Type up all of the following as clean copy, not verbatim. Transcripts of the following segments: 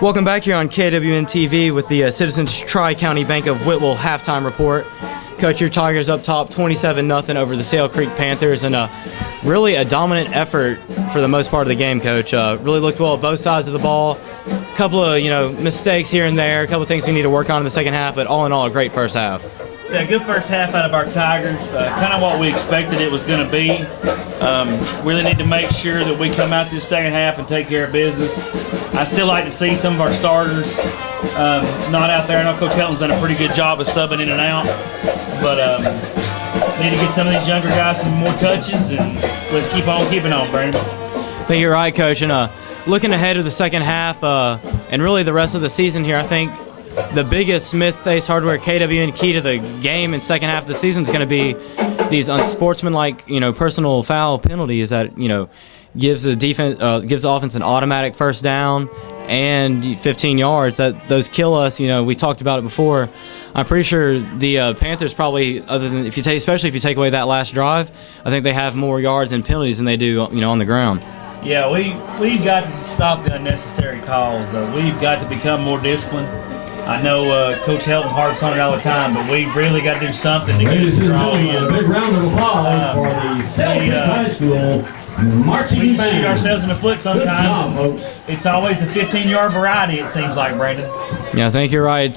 Welcome back here on KWN TV with the Citizens Tri-County Bank of Whitwell halftime report. Coach, your Tigers up top 27-0 over the Sale Creek Panthers, and really a dominant effort for the most part of the game, Coach. Really looked well at both sides of the ball. A couple of mistakes here and there, a couple of things we need to work on in the second half, but all in all, a great first half. Yeah, good first half out of our Tigers. Kind of what we expected it was going to be. Really need to make sure that we come out this second half and take care of business. I still like to see some of our starters not out there. I know Coach Helton's done a pretty good job of subbing in and out, but need to get some of these younger guys some more touches, and let's keep on keeping on, Brandon. I think you're right, Coach. And looking ahead to the second half and really the rest of the season here, I think the biggest Smith-Face Hardware KWN key to the game in second half of the season is going to be these unsportsmanlike, personal foul penalties that, gives the defense, gives the offense an automatic first down and 15 yards. That those kill us. We talked about it before. I'm pretty sure the Panthers probably, other than especially if you take away that last drive, I think they have more yards and penalties than they do, on the ground. Yeah, we've got to stop the unnecessary calls. We've got to become more disciplined. I know Coach Helton harps on it all the time, but we really got to do something to get it strong. A big round of applause for the Sale Creek High School marching band. We shoot ourselves in the foot sometimes. Good job, folks. It's always the 15-yard variety, it seems like, Brandon. Yeah, I think you're right.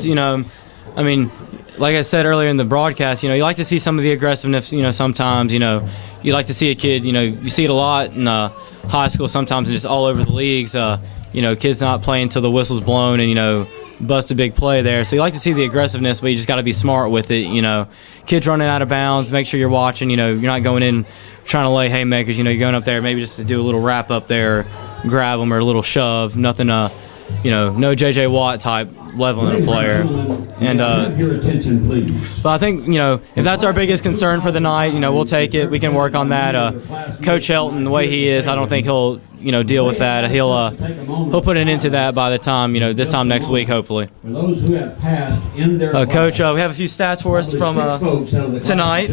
Like I said earlier in the broadcast, you like to see some of the aggressiveness, sometimes, you like to see a kid, you see it a lot in high school sometimes and just all over the leagues, kids not playing till the whistle's blown and, bust a big play there. So you like to see the aggressiveness, but you just got to be smart with it. Kids running out of bounds, make sure you're watching. You're not going in trying to lay haymakers. You're going up there maybe just to do a little wrap up there, grab them, or a little shove. Nothing, no J.J. Watt type leveling a player. And your attention, please. But I think if that's our biggest concern for the night, we'll take it. We can work on that. Coach Helton, the way he is, I don't think he'll deal with that. He'll put an end to that by the time this time next week, hopefully. For those who have passed in their Coach, we have a few stats for us from tonight.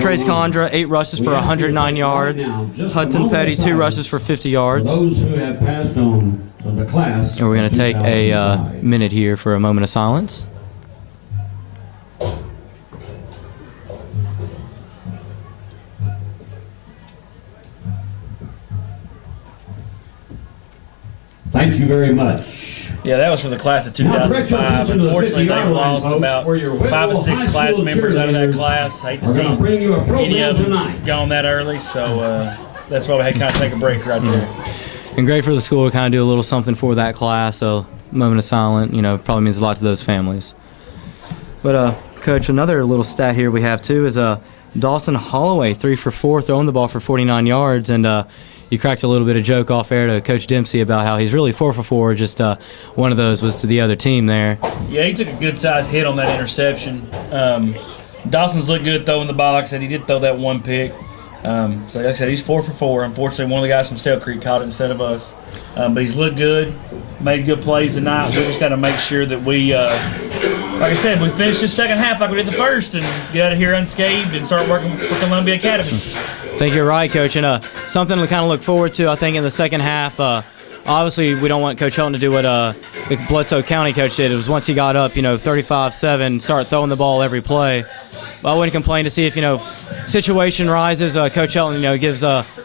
Trace Condra, 8 rushes for 109 yards. Hudson Petty, 2 rushes for 50 yards. Those who have passed on the class. And we're going to take a minute here for a moment of silence. Thank you very much. Yeah, that was for the class of 2005. Unfortunately, they lost about 5 or 6 class members out of that class. Hate to see any of them gone that early, so that's why we had to kind of take a break right there. And great for the school to kind of do a little something for that class. So moment of silence, probably means a lot to those families. But Coach, another little stat here we have too is Dawson Holloway, 3 for 4, throwing the ball for 49 yards, and you cracked a little bit of joke off air to Coach Dempsey about how he's really 4 for 4. Just one of those was to the other team there. Yeah, he took a good-sized hit on that interception. Dawson's looked good throwing the ball. Like I said, he did throw that one pick. So like I said, he's 4 for 4. Unfortunately, one of the guys from Sale Creek caught it instead of us. But he's looked good, made good plays tonight. We just got to make sure that we, like I said, we finish this second half like we did the first and get out of here unscathed and start working for Columbia Academy. I think you're right, Coach, and something to kind of look forward to, I think, in the second half. Obviously, we don't want Coach Helton to do what the Bledsoe County coach did. It was once he got up, 35-7, start throwing the ball every play. But I wouldn't complain to see if, situation rises. Coach Helton, gives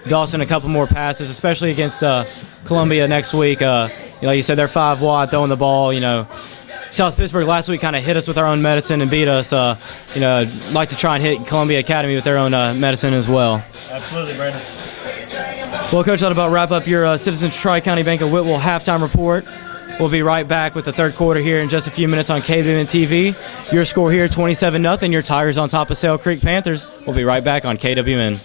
Dawson a couple more passes, especially against Columbia next week. Like you said, they're 5 wide throwing the ball. South Pittsburgh last week kind of hit us with our own medicine and beat us. Like to try and hit Columbia Academy with their own medicine as well. Absolutely, Brandon. Well, Coach, that'll about wrap up your Citizens Tri-County Bank of Whitwell halftime report. We'll be right back with the third quarter here in just a few minutes on KWN TV. Your score here, 27-0. Your Tigers on top of Sale Creek Panthers. We'll be right back on KWN.